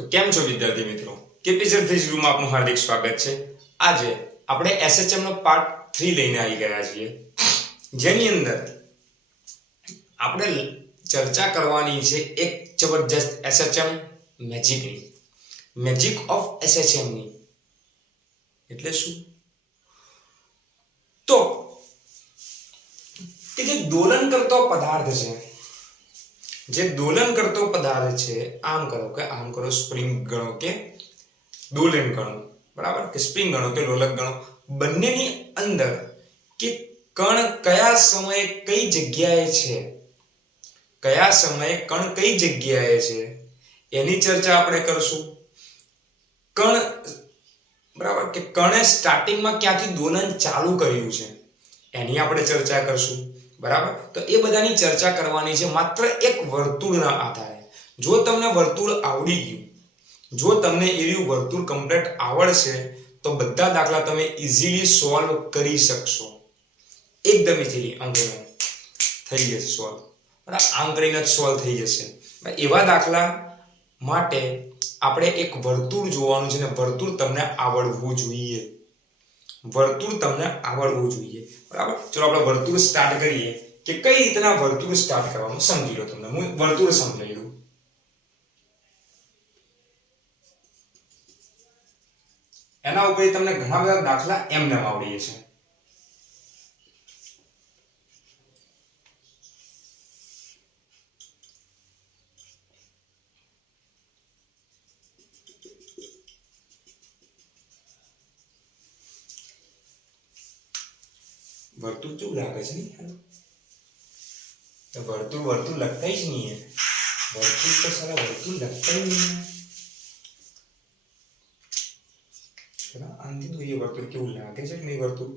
તો કેમ છો વિદ્યાર્થી મિત્રો, કેપીઝેડ ફિઝિક્સ માં આપનું હાર્દિક સ્વાગત છે। આજે આપણે એસએચએમ નો પાર્ટ 3 લઈને આવી ગયા છીએ, જેની અંદર આપણે ચર્ચા કરવાની છે એક જબરજસ્ત એસએચએમ મેજિકની, મેજિક ઓફ એસએચએમ ની। એટલે શું? તો કે જે દોલન કરતો પદાર્થ છે, જે દોલન કરતો પદાર્થ છે, આમ કરો કે આમ કરો, સ્પ્રિંગ ગણો કે દોલન ગણો, બરાબર, કે સ્પ્રિંગ ગણો કે લોલક ગણો, બંનેની અંદર કે કણ કયા સમયે કઈ જગ્યાએ છે, કયા સમયે કણ કઈ જગ્યાએ છે એની ચર્ચા આપણે કરશું। કણ, બરાબર, કે કણે સ્ટાર્ટિંગમાં ક્યાંથી દોલન ચાલુ કર્યું છે એની આપણે ચર્ચા કરશું, બરાબર। તો એ બધાની ચર્ચા કરવાની છે માત્ર એક વર્તુળના આધારે। જો તમને વર્તુળ આવડી ગયું, જો તમને એવી વર્તુળ કમ્પ્લીટ આવડશે તો બધા દાખલા તમે ઈઝીલી સોલ્વ કરી શકશો, એકદમ ઈઝીલી અંકગણિત થઈ જશે સોલ્વ, બરાબર, અંકગણિત સોલ્વ થઈ જશે। એવા દાખલા માટે આપણે એક વર્તુળ જોવાનું છે ને વર્તુળ તમને આવડવું જોઈએ, વર્તુળ તમને આવડવું જોઈએ, બરાબર। ચલો આપણે વર્તુળ સ્ટાર્ટ કરીએ કે કઈ રીતના વર્તુળ સ્ટાર્ટ કરવાનું સમજી લો। તમને હું વર્તુળ સમજાવી દઉં। એના ઉપર તમને ઘણા બધા દાખલા એમને આવડી જશે। વર્તુળ કેવું લાગે છે ને? તો વર્તુળ વર્તુળ લખતા જ નહીં, વર્તુળ તો સારા વર્તુળ લખતા જ નહીં। આંધી તો એ વર્તુળ કેવું લાગે છે કે નહીં? વર્તુળ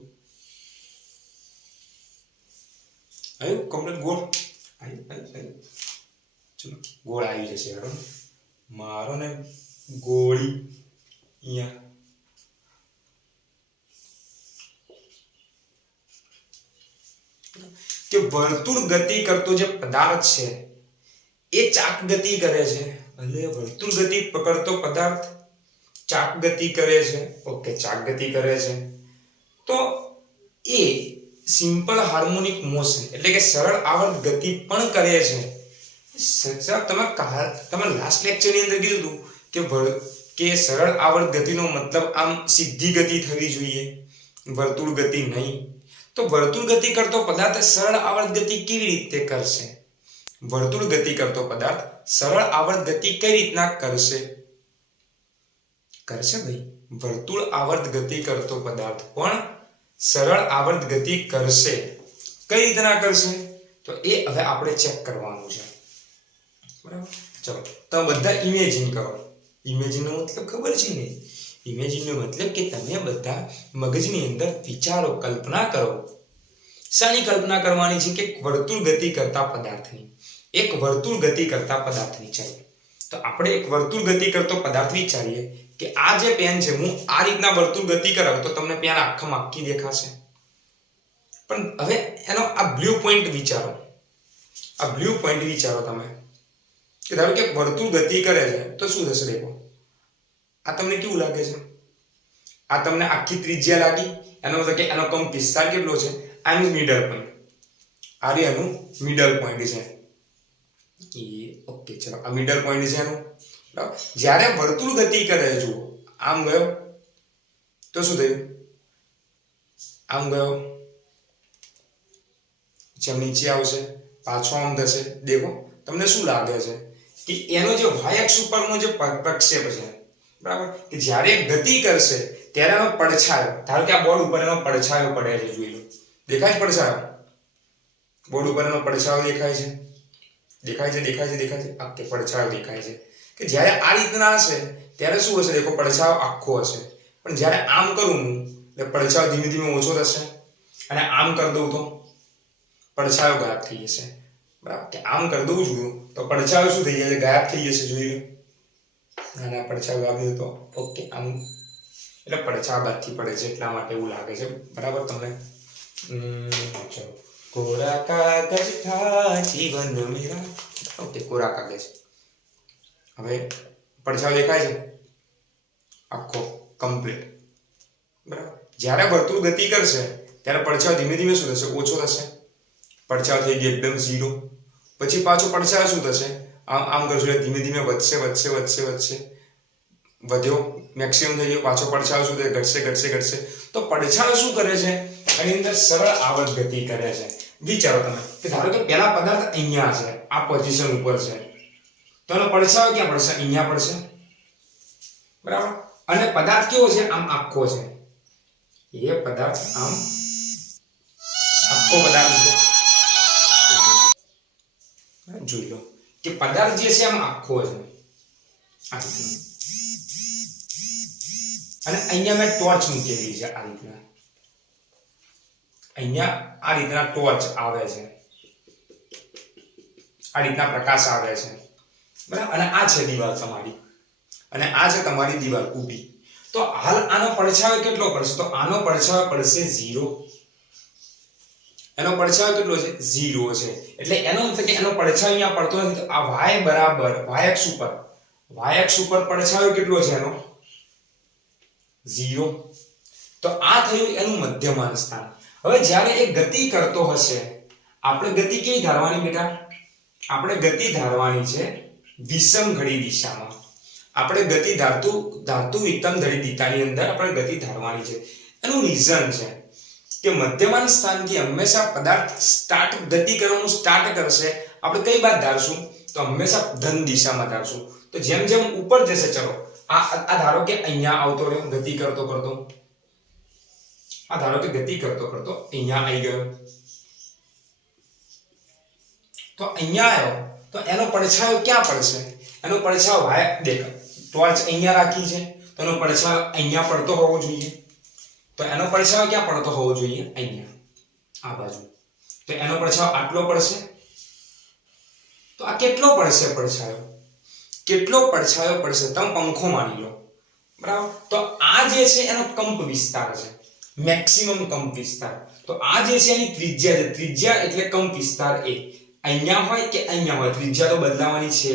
આવ્યું કમ્પ્લીટ ગોળ, આવ્યું, ચલો ગોળ આવી જશે યાર, મારો ને ગોળી અહીંયા કે વર્તુળ ગતિ કરતો જે પદાર્થ છે એ ચાક ગતિ કરે છે, એટલે વર્તુળ ગતિ પકડતો પદાર્થ ચાક ગતિ કરે છે, ઓકે, ચાક ગતિ કરે છે, તો એ સિમ્પલ હાર્મોનિક મોશન એટલે કે સરળ આવર્ત ગતિ પણ કરે છે। સાહેબ તમે લાસ્ટ લેક્ચરની અંદર કીધું કે સરળ આવર્ત ગતિનો મતલબ આમ સીધી ગતિ થવી જોઈએ, વર્તુળ ગતિ નહીં। તો વર્તુળ ગતિ કરતો પદાર્થ સરળ આવર્ત ગતિ કેવી રીતે કરશે? વર્તુળ ગતિ કરતો પદાર્થ સરળ આવર્ત ગતિ કઈ રીતના કરશે ભાઈ? વર્તુળ આવર્ત ગતિ કરતો પદાર્થ પણ સરળ આવર્ત ગતિ કરશે, કઈ રીતના કરશે? તો એ હવે આપણે ચેક કરવાનું છે, બરાબર। ચલો તમે બધા ઇમેજિન કરો। ઇમેજિન નો મતલબ ખબર છે ને? ઇમેજિન નો મતલબ કે તમે બધા મગજની અંદર વિચારો, કલ્પના કરો। શાની કલ્પના કરવાની છે? કે વર્તુળ ગતિ કરતા પદાર્થની, એક વર્તુળ ગતિ કરતા પદાર્થની। ચાલો તો આપણે એક વર્તુળ ગતિ કરતો પદાર્થ વિચારીએ કે આ જે પેન છે, હું આ રીતના વર્તુળ ગતિ કરાવું તો તમને પેન આખમાં આખી દેખાશે, પણ હવે એનો આ બ્લુ પોઈન્ટ વિચારો, આ બ્લુ પોઈન્ટ વિચારો તમે કે ધારો કે વર્તુળ ગતિ કરે છે તો શું થશે? દેખો આ તમને કેવું લાગે છે? આ તમને આખી ત્રિજ્યા લાગી, એનો મતલબ કે એનો કંપ વિસ્તાર કેટલો છે? આનું મિડલ પોઈન્ટ, આ રે એનું મિડલ પોઈન્ટ છે, ઓકે, ચલો આ મિડલ પોઈન્ટ છે એનું, બરાબર। જ્યારે વર્તુળ ગતિ કરે, જુઓ આમ ગયો તો શું થયું? આમ ગયો, જેમ નીચે આવશે પાછો આમ થશે। દેખો તમને શું લાગે છે કે એનો જે y અક્ષ ઉપરનો જે પ્રક્ષેપ છે, બરાબર, કે જ્યારે ગતિ કરશે ત્યારે એનો પડછાયો, ધારો કે આ બોર્ડ ઉપર એનો પડછાયો પડે છે, જોઈ લો, દેખાય છે પડછાયો? બોર્ડ ઉપર એનો પડછાયો દેખાય છે, દેખાય છે, ઓકે, પડછાયો દેખાય છે કે જ્યારે આ રીતના હશે ત્યારે શું હશે? દેખો પડછાયો આખો હશે, પણ જ્યારે આમ કરું હું એટલે પડછાયો ધીમે ધીમે ઓછો થશે, અને આમ કરી દઉં તો પડછાયો ગાયબ થઈ જશે, બરાબર, કે આમ કરી દઉં છું તો પડછાયો શું થઈ જશે? ગાયબ થઈ જશે, જોઈ લો, ના પડછાયો આવ્યો તો ઓકે, આમ એટલે પડછાયો બાદથી પડે છે એટલા માટે એવું લાગે છે, બરાબર તમને? ચલો કોરા કાગજ था जीवन मेरा, ओके, कोरा कागज। હવે પડછાયો દેખાય છે આખો કમ્પ્લીટ, બરાબર. જ્યારે વર્તુળ ગતિ કરશે ત્યારે પડછાયો ધીમે ધીમે શું થશે, ઓછો થશે. પડછાયો થઈ ગયો એકદમ 0. પછી પાછો પડછાયો શું થશે, આમ આમ કરશું એટલે ધીમે ધીમે વધશે વધશે વધશે વધશે, વધ્યો મેક્સિમમ થઈ ગયો. પાછો પડછાયો શું થાય, ઘટશે ઘટશે ઘટશે. તો પડછાયો શું કરે છે, એની અંદર સરળ આવર્ત ગતિ કરે છે. વિચારો તમે કે ધારો કે પેલા પદાર્થ અહીંયા છે, આ પોઝિશન ઉપર છે, તો એનો પડછાયો ક્યાં પડશે, અહીંયા પડશે, બરાબર. અને પદાર્થ કેવો છે, આમ આખો છે. એ પદાર્થ આમ આખો પદાર્થ છે. જોઈ લો કે પદાર્થ જે છે આમ આખો છે આ રીતના, અને અહીંયા મેં ટોર્ચ મૂકેલી છે આ રીતના. અહીંયા આ રીતના ટોર્ચ આવે છે, આ રીતના પ્રકાશ આવે છે, બરાબર. અને આ છે દીવાલ તમારી, અને આ છે તમારી દીવાલ ઊભી. તો હાલ આનો પડછાયો કેટલો પડશે, તો આનો પડછાયો પડશે 0. એનો પડછાયો કેટલો છે, 0 છે. એટલે એનો મતલબ કે એનો પડછાયો અહીંયા પડતો નથી. તો આ y બરાબર y અક્ષ ઉપર પડછાયો કેટલો છે એનો, 0. તો આ થયું એનું મધ્યમાન સ્થાન. હવે જ્યારે એ ગતિ કરતો હશે, આપણે ગતિ કેવી ધારવાની બેટા, આપણે ગતિ ધારવાની છે વિષમ ઘડી દિશામાં. આપણે ગતિ ધાતુ વિતમ ઘડી દિશાની અંદર આપણે ગતિ ધારવાની છે. એનું રીઝન છે કે મધ્યમાન સ્થાનથી હંમેશા પદાર્થ ગતિ કરવાનું સ્ટાર્ટ કરશે. આપણે કઈ બાજુ ધારશું, તો હંમેશા ધન દિશામાં ધારશું. તો જેમ જેમ ઉપર જશે, ચલો આ ધારો કે અહીંયા આવતો રહ્યો ગતિ કરતો કરતો, આ ધારો કે ગતિ કરતો કરતો અહીંયા આવી ગયો, તો અહીંયા આવ્યો, તો એનો પડછાયો ક્યાં પડશે, એનો પડછાયો વાય દેખ ટોર્ચ અહીંયા રાખી છે, તો એનો પડછાયો અહીંયા પડતો હોવો જોઈએ. તો એનો પડછાયો ક્યાં પડતો હોવો જોઈએ, અહીંયા આ બાજુ. તો એનો પડછાયો આટલો પડશે. તો આ કેટલો પડશે પડછાયો, કેટલો પડછાયો પડશે, તમે પંખો માની લો, બરાબર. તો આ જે છે એનો કંપ વિસ્તાર છે, મેક્સિમમ કંપ વિસ્તાર. તો આ જે છે એની ત્રિજ્યા છે, ત્રિજ્યા એટલે કંપ વિસ્તાર એ. અહીંયા હોય કે અહીંયા હોય, ત્રિજ્યા તો બદલાવાની છે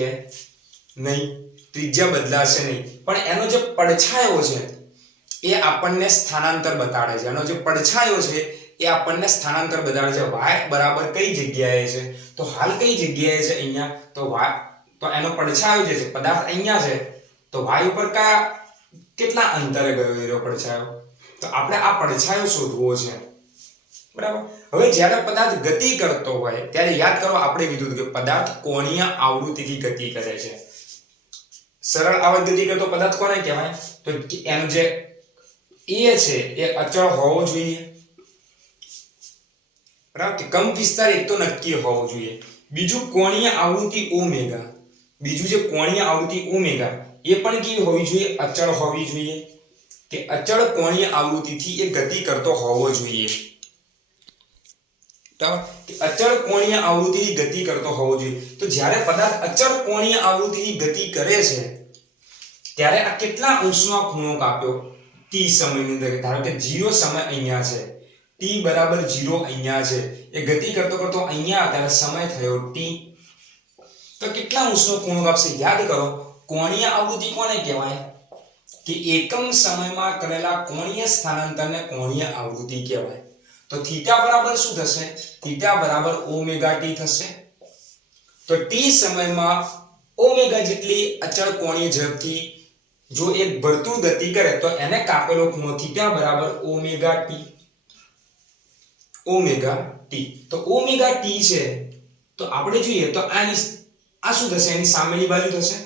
નહીં, ત્રિજ્યા બદલાશે નહીં. પણ એનો જે પડછાયો છે એ આપણને સ્થાનાંતર બતાડે છે. એનો જે પડછાયો છે એ આપણને સ્થાનાંતર બતાડે છે. y બરાબર કઈ જગ્યાએ છે, તો હાલ કઈ જગ્યાએ છે, અહીંયા. તો y, તો એનો પડછાયો જે છે પદાર્થ અહીંયા છે, તો y ઉપર કેટલા અંતરે ગયો એનો પડછાયો, તો આપણે આ પડછાયો શોધવો છે, બરાબર. હવે જ્યારે પદાર્થ ગતિ કરતો હોય ત્યારે યાદ કરો આપણે કીધું કે પદાર્થ કોણીય આવૃત્તિથી ગતિ કરે છે. સરળ આવર્ત ગતિ કરતો પદાર્થ કોને કહેવાય, તો એનો જે એ છે એ અચળ હોવો જોઈએ, બરાબર. કે કંપ વિસ્તાર એક તો નક્કી હોવો જોઈએ. બીજું કોણીય આવૃત્તિ ઓમેગા, બીજું જે કોણીય આવૃત્તિ ઓમેગા એ પણ કેવી હોવી જોઈએ, અચળ હોવી જોઈએ. કે અચળ કોણીય આવૃત્તિથી એ ગતિ કરતો હોવો જોઈએ, બરાબર. કે અચળ કોણીય આવૃત્તિથી ગતિ કરતો હોવો જોઈએ. તો જ્યારે પદાર્થ અચળ કોણીય આવૃત્તિથી ગતિ કરે છે ત્યારે આ કેટલા અંશનો ખૂણો કાપ્યો, t સમયની અંદર. ધારો કે 0 સમય અહીંયા છે, t બરાબર 0 અહીંયા છે, એ ગતિ કરતો કરતો અહીંયા ત્યારે સમય થયો t. તો કેટલા અંશનો ખૂણો કાપશે, યાદ કરો. કોણીય આવૃત્તિ કોને કહેવાય, કે એકમ સમયમાં કરેલા કોણીય સ્થાનાંતરને કોણીય આવૃત્તિ કહેવાય. તો થીટા બરાબર શું થશે, થીટા બરાબર ઓમેગા t થશે. તો t સમયમાં ઓમેગા જેટલી અચળ કોણીય ઝડપથી જો એક વર્તુળ ગતિ કરે તો એને કાપેલો ખૂણો થીટા બરાબર ઓમેગા t. ઓમેગા t, તો ઓમેગા t છે, તો આપણે જોઈએ તો આ શું થશે, એની સામેની બાજુ થશે.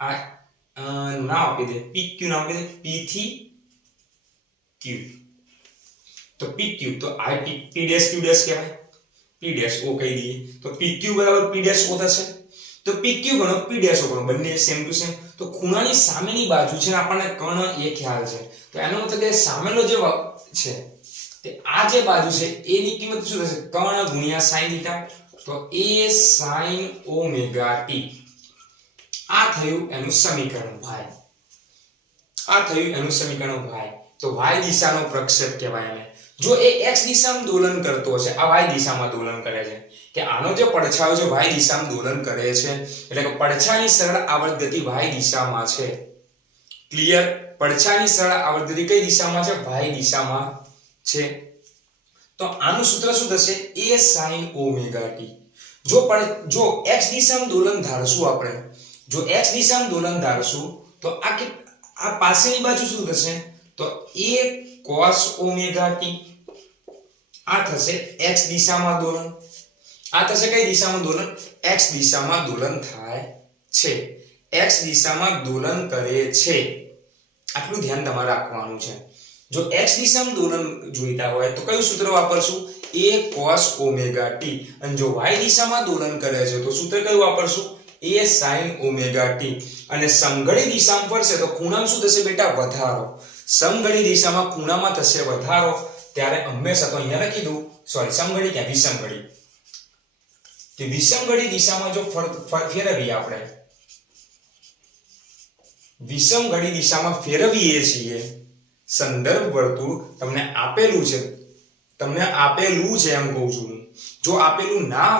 આ નામ આપી દે, pq નામ આપી દે, p થી q. તો pq, તો આ p ડેશ q ડેશ કહેવાય, p ડેશ o કહી દઈએ. તો pq બરાબર p ડેશ o થશે. તો pq ગણો p ડેશ o ગણો, બંને સેમ ટુ સેમ. તો ખૂણાની સામેની બાજુ છે આપણને કર્ણ એ ખ્યાલ છે. તો એનો મતલબ કે સામેનો જે છે તે આ જે બાજુ છે એની કિંમત શું થશે, કર્ણ ગુણ્યા sin થીટા. તો a sin ઓમેગા t. આ થયું એનું સમીકરણ y. આ થયું એનું સમીકરણ y. તો y દિશાનો પ્રક્ષેપ કહેવાય એને. જો એ x દિશામાં દોલન કરતો હશે, આ y દિશામાં દોલન કરે છે, કે આનો જે પડછાયો છે y દિશામાં દોલન કરે છે, એટલે કે પડછાયાની સરળ આવર્ત ગતિ y દિશામાં છે. ક્લિયર? પડછાયાની સરળ આવર્ત ગતિ કઈ દિશામાં છે? y દિશામાં છે. તો આનું સૂત્ર શું થશે? a sin omega t. જો x દિશામાં દોલન ધારશું આપણે, જો x દિશામાં દોલન ધારશું તો આ પાછળની બાજુ શું થશે? તો a cos omega t. આ થશે x દિશામાં દોલન. આ થશે કઈ દિશામાં દોલન? x દિશામાં દોલન થાય છે, x દિશામાં દોલન કરે છે. આટલું ધ્યાન તમારે રાખવાનું છે. જો x દિશામાં દોલન જોઈતા હોય તો કયું સૂત્ર વાપરશું? a cos omega t. અને જો y દિશામાં દોલન કરે છે તો સૂત્ર કયું વાપરશું? a sin omega t. અને સમઘડી દિશામાં ફરશે તો ખૂણામાં શું થશે બેટા? વધારો. સમઘડી દિશામાં ખૂણામાં થશે વધારો, ત્યારે હંમેશા તો અહીંયા લખી દઉં, સોરી સમઘડી ક્યાં? વિષમઘડી. કે વિષમઘડી દિશામાં જો ફેરવીએ આપણે, વિષમઘડી દિશામાં ફેરવીએ છીએ, સંદર્ભ વર્તુળ તમને આપેલું છે એમ કહું છું. જો આપેલું ના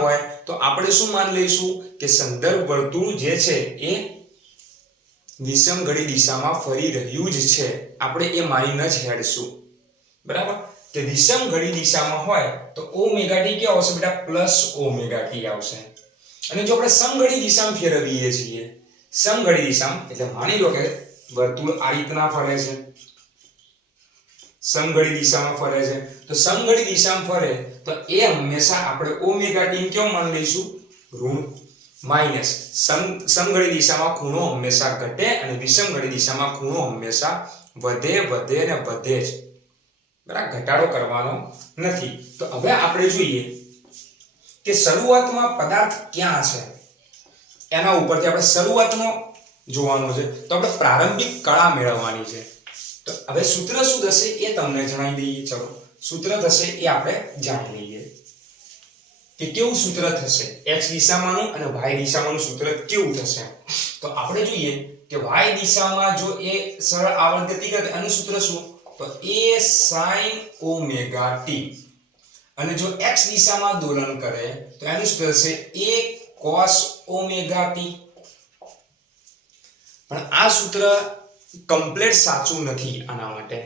હોય તો આપણે શું માન લઈશું? કે સંદર્ભ વર્તુળ જે છે એ વિષમઘડી દિશામાં ફરી રહ્યું જ છે. આપણે એ માનીને જ હેડશું. બરાબર? કે વિષમઘડી દિશામાં હોય તો ઓમેગા ટી કેવો આવશે બેટા? પ્લસ ઓમેગા ટી આવશે. અને જો આપણે સમઘડી દિશામાં ફેરવીએ છીએ, સમઘડી દિશામાં એટલે માની લો કે વર્તુળ આ રીતના ફરે છે, સમઘડી દિશામાં ફરે છે, તો સમઘડી દિશામાં ફરે તો એ હંમેશા આપણે ઓમેગા ટી કેવો માની લઈશું? ઋણ. માઈનસ સમઘડી દિશામાં ખૂણો હંમેશા ઘટે અને વિષમઘડી દિશામાં ખૂણો હંમેશા વધે ને વધે જ. બરાબર? ઘટાડો કરવાનો નથી. તો હવે આપણે જોઈએ કે શરૂઆતમાં પદાર્થ ક્યાં છે, એના ઉપરથી આપણે શરૂઆતનો જોવાનું છે. તો આપણે પ્રારંભિક કળા મેળવવાની છે. તો હવે સૂત્ર શું થશે એ તમને જણાવી દઈએ. ચલો સૂત્ર થશે એ આપણે જાણી લઈએ કે કેવું સૂત્ર થશે. x દિશામાંનું અને y દિશામાંનું સૂત્ર કેવું થશે. તો આપણે જોઈએ કે y દિશામાં જો એ સરળ આવર્ત ગતિ કરે એનું સૂત્ર શું? તો a sin omega t. અને જો x દિશામાં દોલન કરે તો એનું સૂત્ર છે a cos omega t. પણ આ સૂત્ર કમ્પ્લીટ સાચું નથી. આના માટે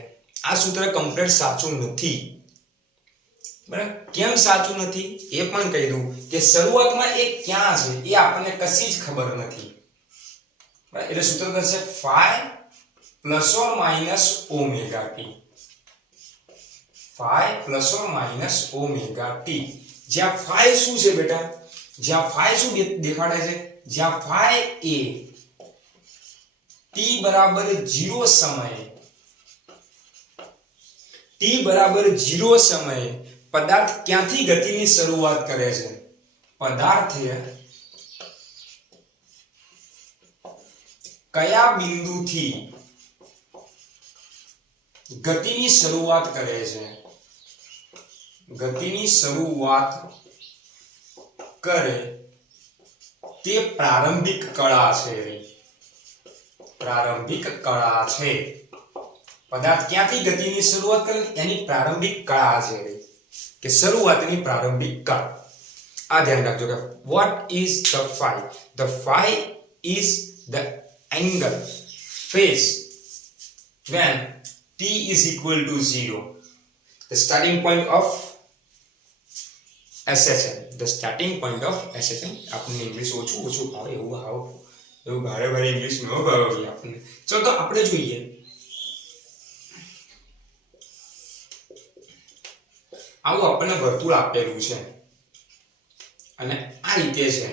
આ સૂત્ર કમ્પ્લીટ સાચું નથી. બરાબર? કેમ સાચું નથી એ પણ કહી દઉં કે શરૂઆતમાં એ ક્યાં છે એ આપણને કશી જ ખબર નથી. બરાબર? એટલે સૂત્ર થશે phi plus or minus omega t. phi plus or minus omega t. જ્યાં phi શું છે બેટા? જ્યાં phi શું દેખાડે છે? જ્યાં phi એ t બરાબર 0 સમયે, t બરાબર 0 સમયે પદાર્થ ક્યાંથી ગતિની શરૂઆત કરે છે? પદાર્થે કયા બિંદુથી ગતિની શરૂઆત કરે છે? ગતિની શરૂઆત કરે તે પ્રારંભિક કળા છે. પ્રારંભિક કળા છે. પદાર્થ ક્યાંથી ગતિની શરૂઆત કરે એની પ્રારંભિક કળા છે, કે શરૂઆતની પ્રારંભિક કળા. આ ધ્યાન રાખજો કે what is the phi? The phi is the angle phase when t is equal to 0. The starting point of SHM. The starting point of SHM. આપણને ઇંગ્લિશ ઓછું ભાવે એવું ભારે ઇંગ્લિશ ન ભાવે આપણને. ચલો તો આપણે જોઈએ આવું આપણને વર્તુળ આપેલું છે અને આ રીતે છે.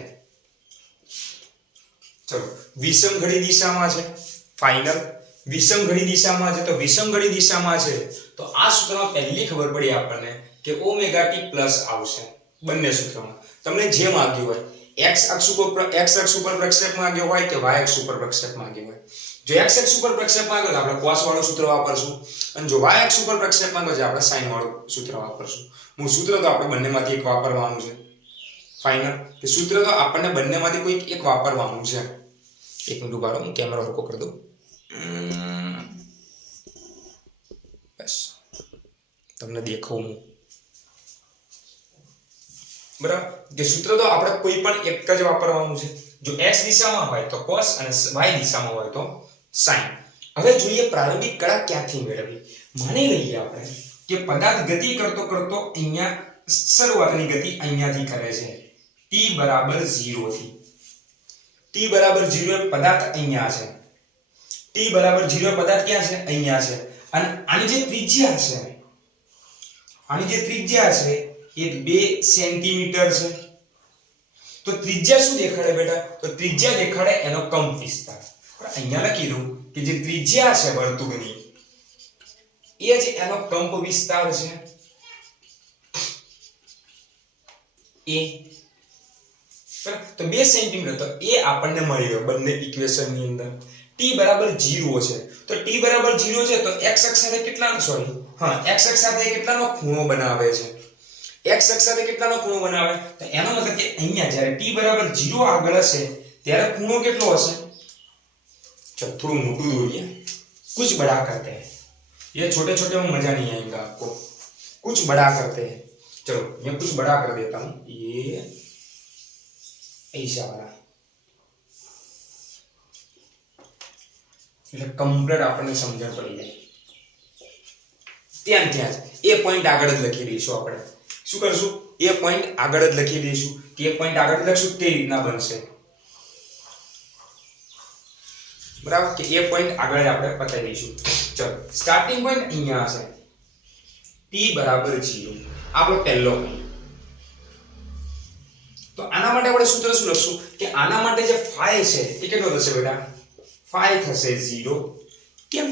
ચલો વિષમઘડી દિશામાં છે, ફાઇનલ વિષમઘડી દિશામાં છે. તો વિષમઘડી દિશામાં છે તો આ સૂત્રમાં પહેલી ખબર પડી આપણને કે ઓમેગા ટી પ્લસ આવશે બંને સૂત્રમાં. તમને જે માંગ્યું હોય, x અક્ષ ઉપર પ્રક્ષેપ માંગ્યો હોય કે y અક્ષ ઉપર પ્રક્ષેપ માંગ્યો હોય. જો x અક્ષ ઉપર પ્રક્ષેપ માંગ્યો તો આપણે cos વાળું સૂત્ર વાપરશું, અને જો y અક્ષ ઉપર પ્રક્ષેપ માંગ્યો છે આપણે sin વાળું સૂત્ર વાપરશું. મૂળ સૂત્ર તો આપણે બંનેમાંથી એક વાપરવાનું છે. ફાઇનલ કે સૂત્ર તો આપણને બંનેમાંથી કોઈ એક વાપરવાનું છે. એક મિનિટ ઉભા રહો, હું કેમેરા હરકો કરી દઉં. તમને દેખાવું બરાબર કે સૂત્ર તો આપણે કોઈ પણ એક જ વાપરવાનું છે જો x દિશામાં હોય તો cos અને y દિશામાં હોય તો sin હવે જોઈએ પ્રારંભિક કળા ક્યાંથી મેળવવી માની લઈએ આપણે કે પદાર્થ ગતિ કરતો કરતો અહીંયા શરૂઆતની ગતિ અહીંયાથી કરે છે t બરાબર 0 થી t બરાબર 0 પદાર્થ અહીંયા છે t બરાબર 0 પદાર્થ ક્યાં છે અહીંયા છે અને આની જે ત્રિજ્યા છે એ 2 સેન્ટીમીટર છે તો ત્રિજ્યા શું દેખાડે બેટા તો ત્રિજ્યા દેખાડે એનો કંપ વિસ્તાર અહીંયા લખી દઉં કે જે ત્રિજ્યા છે વર્તુળની એ જ એનો કંપ વિસ્તાર છે એ તો 2 સેન્ટીમીટર તો એ આપણને મળી ગયો બંને ઇક્વેશન ની અંદર t બરાબર 0 છે તો t બરાબર 0 છે તો x અક્ષ સાથે કેટલાનો x અક્ષ સાથે કેટલાનો ખૂણો બનાવે છે x અક્ષ સાથે કેટલાનો ખૂણો બનાવે તો એનો મતલબ કે અહીંયા જ્યારે t બરાબર 0 આગળ હશે ત્યારે ખૂણો કેટલો હશે चलो थोड़ा मोटू दौड़िए कुछ बड़ा करते हैं ये छोटे छोटे में मजा नहीं आएगा आपको कुछ बड़ा करते हैं चलो मैं कुछ बड़ा कर देता हूं ये ऐसा वाला એટલે કમ્પ્લીટ આપણને સમજણ પડી જાય ત્યાં જ એ પોઈન્ટ આગળ જ લખી દઈશું આપણે શું કરશું એ પોઈન્ટ આગળ જ લખી દઈશું કે એ પોઈન્ટ આગળ લખશું તે રીતના બનશે બરાબર કે એ પોઈન્ટ આગળ આપણે પતાવી દઈશું ચલો સ્ટાર્ટિંગ પોઈન્ટ અહીંયા છે t બરાબર 0 આપણો પહેલો પોઈન્ટ તો આના માટે આપણે સૂત્ર શું લખશું કે આના માટે જે phi છે એ કેટલો થશે બેટા phi થશે 0 કેમ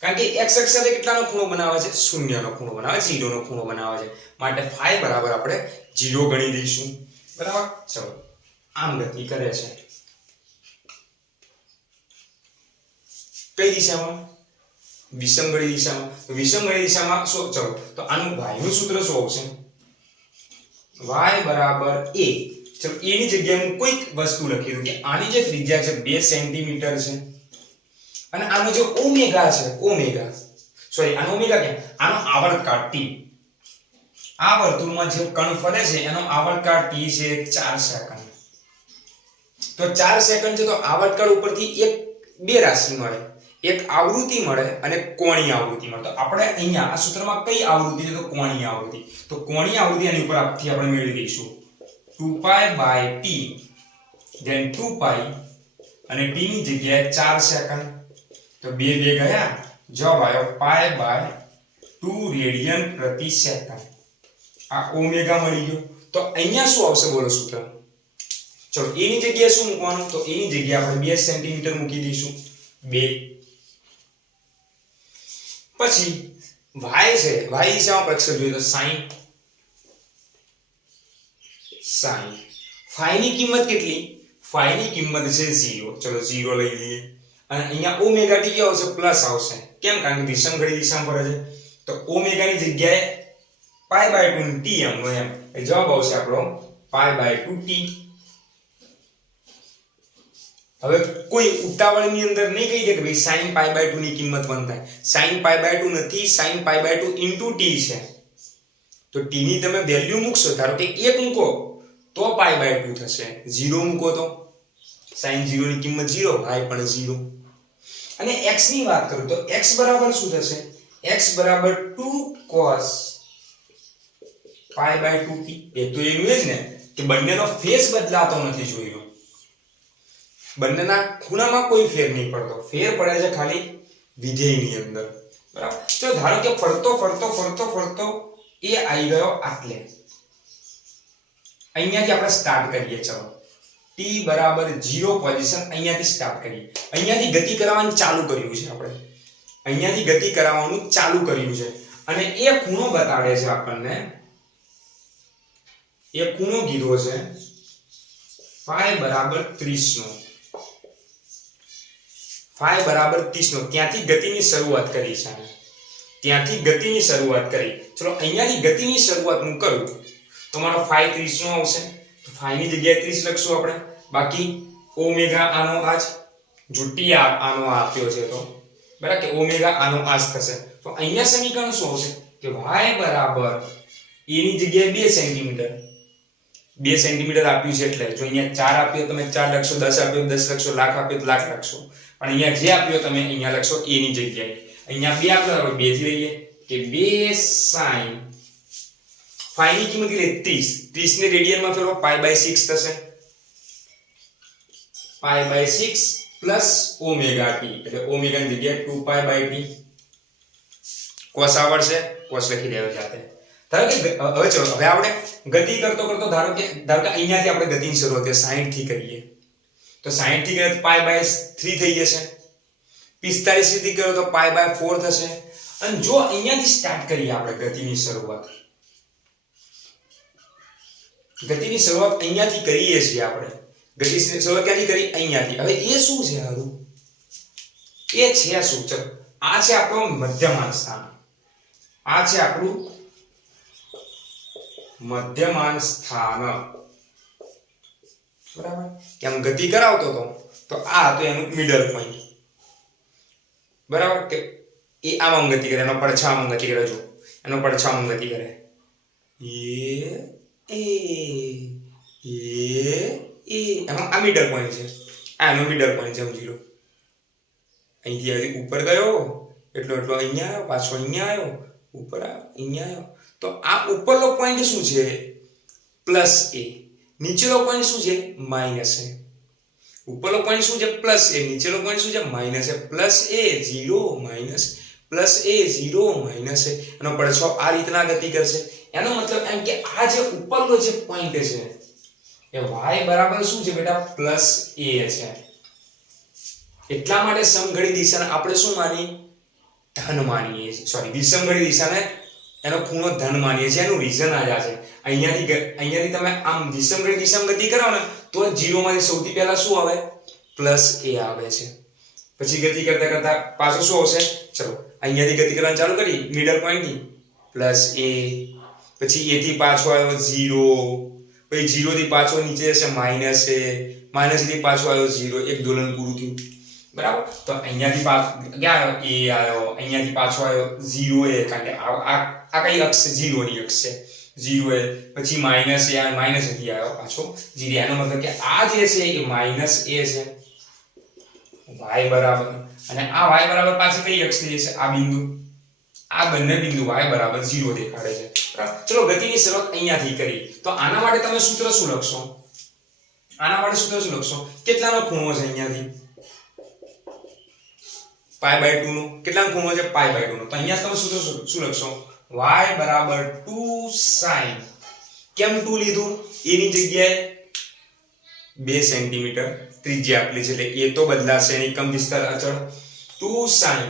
કારણ કે x અક્ષ સાથે કેટલાનો ખૂણો બનાવે છે 0 નો ખૂણો બનાવે 0 નો ખૂણો બનાવે છે માટે phi બરાબર આપણે 0 ગણી દઈશું બરાબર ચલો આમ ગતિ કરે છે કઈ દિશામાં વિષમગળી દિશામાં શું ચલો તો આનું y નું સૂત્ર શું આવશે y બરાબર a ચલો a ની જગ્યાએ હું કોઈક વસ્તુ લખી દઉં કે આની જે ત્રિજ્યા છે 2 સેન્ટીમીટર છે અને આનો જે ઓમેગા છે આનો ઓમેગા કે આનો આવર્તકાળ t આ વર્તુળમાં જે કણ ફરે છે એનો આવર્તકાળ t છે 4 સેકન્ડ તો 4 સેકન્ડ છે તો આવર્તકાળ ઉપરથી બે રાશિ મળે એક આવૃત્તિ મળે અને કોણીય આવૃત્તિ મળે તો આપણે અહીંયા આ સૂત્રમાં કઈ આવૃત્તિ છે તો કોણીય આવૃત્તિ આની ઉપર આપથી આપણે મેળવી દઈશું 2π / t then 2π અને t ની જગ્યાએ 4 સેકન્ડ તો 2 ગયા જવાબ આવ્યો π/2 રેડિયન પ્રતિ સેકન્ડ આ ઓમેગા મળી ગયો તો અહીંયા શું આવશે બોલો સૂત્ર ચલો a ની જગ્યાએ શું મૂકવાનું તો a ની જગ્યાએ આપણે 2 સેન્ટીમીટર મૂકી દઈશું 2 પછી y છે y દિશામાં પ્રક્ષેપ જોઈએ તો sin phi ની કિંમત કેટલી phi ની કિંમત છે 0 ચલો 0 લઈ લઈએ અને અહીંયા ઓમેગા t આવશે પ્લસ આવશે કેમ કારણ કે વિષમગળી દિશામાં ફરે છે તો ઓમેગા ની જગ્યાએ π/2 t એમ જવાબ આવશે આપણો π/2 t હવે કોઈ ઉતાવળની અંદર નહીં કહી દે કે ભાઈ sin π/2 ની કિંમત 1 થાય sin π/2 નથી sin π/2 * t છે તો t ની તમે વેલ્યુ મૂકશો ધારો કે 1 મૂકો તો π/2 થશે 0 મૂકો તો sin 0 ની કિંમત 0 y પણ 0 અને x ની વાત કરું તો x બરાબર શું થશે x બરાબર 2 cos π/2t એ તો એવું જ ને કે બંનેનો ફેસ બદલાતો નથી જોઈયો બંનેના ખૂણામાં કોઈ ફેર નહીં પડતો ફેર પડે છે ખાલી વિધેયની અંદર બરાબર તો ધારો કે ફરતો એ આવી ગયો આટલે અહીંયાથી આપણે સ્ટાર્ટ કરીએ ચલો t બરાબર 0 પોઝિશન અહીંયાથી સ્ટાર્ટ કરીએ અહીંયાથી ગતિ કરાવવાનું ચાલુ કર્યું છે આપણે અહીંયાથી ગતિ કરાવવાનું ચાલુ કર્યું છે અને એ ખૂણો બતાડે છે આપણને એ ખૂણો કીધો છે phi બરાબર 30 નો phi બરાબર 30 નો ત્યાંથી ગતિની શરૂઆત કરી છે ચલો અહીંયાથી ગતિની શરૂઆત હું કરું તો મારો phi 30 નો આવશે તો phi ની જગ્યાએ 30 લખશું આપણે બાકી ઓમેગા આનો આજ જો t આનો આપ્યો છે તો બરાબર કે ઓમેગા આનો આજ થશે તો અહીંયા સમીકરણ શું આવશે કે y બરાબર a ની જગ્યાએ 2 સેન્ટીમીટર 2 સેન્ટીમીટર આપ્યું છે એટલે જો અહીંયા 4 આપ્યો તમે 4 લખશો, 10 આપ્યો 10 લખશો, લાખ આપ્યો તો લાખ લખશો, પણ અહીંયા જે આપ્યો તમે અહીંયા લખશો a ની જગ્યાએ. અહીંયા 2 આપ્યો આપણે 2 થી લઈએ કે 2 sin phi ની કિંમત કેટલી 30 ને રેડિયનમાં ફેરવો pi/6 થશે. pi/6 પ્લસ ઓમેગા t એટલે ઓમેગા ની જગ્યાએ 2pi/t. cos આવડશે, cos લખી દેવો જાતે. ધારો કે હવે ચલો હવે આપણે ગતિ કરતો કરતો ધારો કે અહીંયાથી આપણે ગતિની શરૂઆત 60 થી કરીએ તો 60 થી કરીએ તો pi/3 થઈ જશે. 45 થી કરો તો pi/4 થશે. અને જો અહીંયાથી સ્ટાર્ટ કરીએ આપણે ગતિની શરૂઆત અહીંયાથી કરીએ છીએ આપણે. ગતિની શરૂઆત ક્યાંથી કરી? અહીંયાથી. હવે એ શું છે હારું? એ છે શું? ચલો આ છે આપણો મધ્યમાન સ્થાન. આ છે આપણું મધ્યમાન સ્થાન, બરાબર? કેમ ગતિ કરાવતો તો આ તો એનું મિડલ પોઈન્ટ, બરાબર? કે એ આમ ગતિ કરે, એનો પડછામાં ગતિ કરે. જો એનો પડછામાં ગતિ કરે એમાં આ મિડલ પોઈન્ટ છે. આ એનો મિડલ પોઈન્ટ છે. સમજી લો અહીંથી ઉપર ગયો એટલો અહીંયા આવ્યો, પાછો અહીંયા આવ્યો, ઉપર આવ્યો, અહીંયા આવ્યો. તો આ ઉપરનો પોઈન્ટ શું છે? Plus a. નીચેનો પોઈન્ટ શું છે? Minus a. ઉપરનો પોઈન્ટ શું છે? Plus a. નીચેનો પોઈન્ટ શું છે? Minus a. Plus a 0 minus plus a 0 minus a. એનો પડછો આ રીતના ગતિ કરશે. એનો મતલબ એમ કે આ જે ઉપરનો જે પોઈન્ટ છે એ y બરાબર શું છે બેટા? પ્લસ a છે. એટલા માટે સમઘડી દિશાને આપણે શું માની? ધન માનીએ છીએ. સોરી, વિષમઘડી દિશાને એનો ખૂણો ધન માનીએ છીએ. એનું રીઝન આ છે. અહીંયાથી તમે આમ વિષમઘડી દિશામાં ગતિ કરો ને તો 0 માંથી સૌથી પહેલા શું આવે? પ્લસ a આવે છે. પછી ગતિ કરતા કરતા પાછો શું આવશે? ચલો અહીંયાથી ગતિ કરવાનું ચાલુ કરી મિડલ પોઈન્ટ થી પ્લસ a, પછી a થી પાછો આવ્યો 0, પછી 0 થી પાછો નીચે જશે માઈનસ a, માઈનસ થી પાછો આવ્યો 0. એક દોલન પૂરું થયું, બરાબર? તો અહીંયાથી પાછો ક્યાં આવ્યો? a આવ્યો. અહીંયાથી પાછો આવ્યો 0 a, કારણ કે આ કઈ અક્ષ છે? 0 ની અક્ષ છે. 0 a, પછી માઈનસ a, માઈનસ થી આવ્યો પાછો 0. એનો મતલબ કે આ જે છે એ માઈનસ a છે. y બરાબર, અને આ y બરાબર પાછી કઈ અક્ષ થઈ જશે? આ બિંદુ. આ બંને બિંદુ y બરાબર 0 દેખાડે છે. બરાબર? ચલો ગતિની શરૂઆત અહીંયાથી કરી. તો આના માટે તમે સૂત્ર શું લખશો? આના માટે સૂત્ર શું લખશો? કેટલાનો ખૂણો છે અહીંયાથી? pi/2 નો. કેટલાનો ખૂણો છે? pi/2 નો. તો અહીંયા તમે સૂત્ર શું લખશો? y બરાબર 2 sin. કેમ 2 લીધું? a ની જગ્યાએ 2 સેન્ટીમીટર ત્રિજ્યા આપેલી છે એટલે એ તો બદલાશે, એની કમ વિસ્તાર અચળ. 2 sin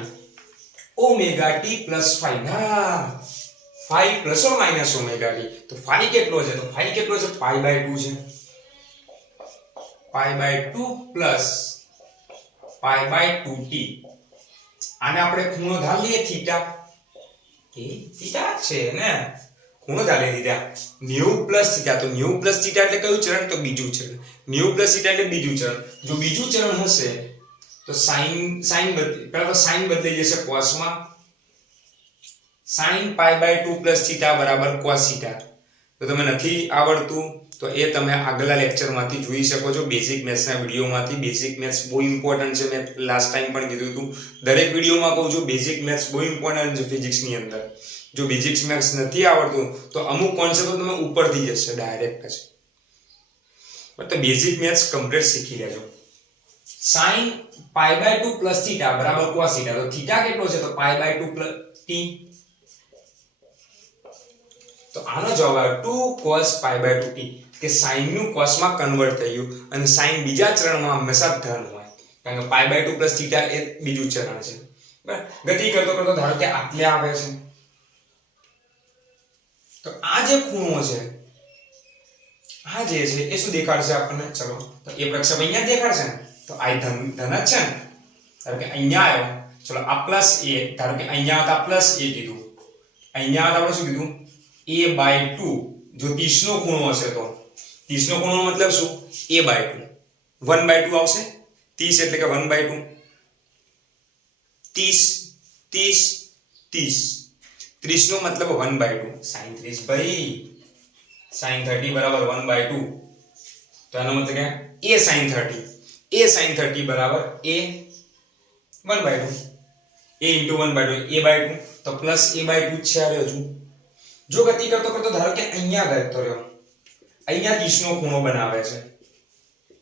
omega t plus phi. ના, phi plus or minus omega t. તો phi કેટલો છે? તો phi કેટલો છે? pi/2 છે. pi/2 plus pi/2t. આને આપણે ખૂણો ધાર લઈએ થીટા. કે થીટા છે ને, ખૂણો ધાર લઈએ થીટા. 90 plus theta. તો 90 પ્લસ થીટા એટલે કયું ચરણ? તો બીજું ચરણ. 90 પ્લસ થીટા એટલે બીજું ચરણ. જો બીજું ચરણ હશે તો sin પહેલા તો sin બદલાઈ જશે cos માં. sin pi/2 પ્લસ થીટા બરાબર cos થીટા. તો તમે નથી આવડતું તો એ તમે આગળના લેક્ચરમાંથી જોઈ શકો છો, બેઝિક મેથ્સના વિડિયોમાંથી. બેઝિક મેથ્સ બહુ ઇમ્પોર્ટન્ટ છે. મેં લાસ્ટ ટાઈમ પણ કીધું હતું, દરેક વિડિયોમાં કહું છું બેઝિક મેથ્સ બહુ ઇમ્પોર્ટન્ટ છે ફિઝિક્સની અંદર. જો બેઝિક મેથ્સ નથી આવડતું તો અમુક કોન્સેપ્ટ તમે ઉપરથી જશે ડાયરેક્ટ જ. તો બેઝિક મેથ્સ કમ્પ્લીટ શીખી લેજો. sin pi/2 પ્લસ થીટા બરાબર cos થીટા. તો થીટા કેટલો છે? તો pi/2 પ્લસ t. તો આનો જવાબ આવે 2 cos pi/2t. કે sin નું cos માં કન્વર્ટ થઈ ગયું, અને sin બીજા ચરણમાં હંમેશા ધન હોય, કારણ કે pi/2 પ્લસ થીટા એ બીજું ચરણ છે. બરાબર? ગતિ કરતો કરતો ધારો કે આટલે આવે છે તો આ જે ખૂણો છે આ જે છે એ શું દેખાડશે આપણને? ચલો તો એ પ્રક્ષેપ અહીંયા દેખાડશે ને, તો આ ધન જ છે ને. ધારો કે અહીંયા આવ્યો, ચલો આ પ્લસ a, ધારો કે અહીંયા હતા પ્લસ a કીધું, અહીંયા હતા આપણે શું કીધું? a/2. જો 30 નો ખૂણો હશે તો 30 નો ખૂણો મતલબ શું? a/2. 1/2 આવશે. 30 એટલે કે 1/2. 30 30 30 30 નો મતલબ 1/2 sin 30 ભાઈ sin 30 બરાબર 1/2 તો એનો મતલબ કે a sin 30 બરાબર a 1/2 a into 1/2 a/2 તો પ્લસ a/2 છે આ રહ્યો છું જો ગતિ કરતો કરતો ધારો કે અહીંયા ગયો રહ્યો અહીંયા 30 નો ખૂણો બનાવે છે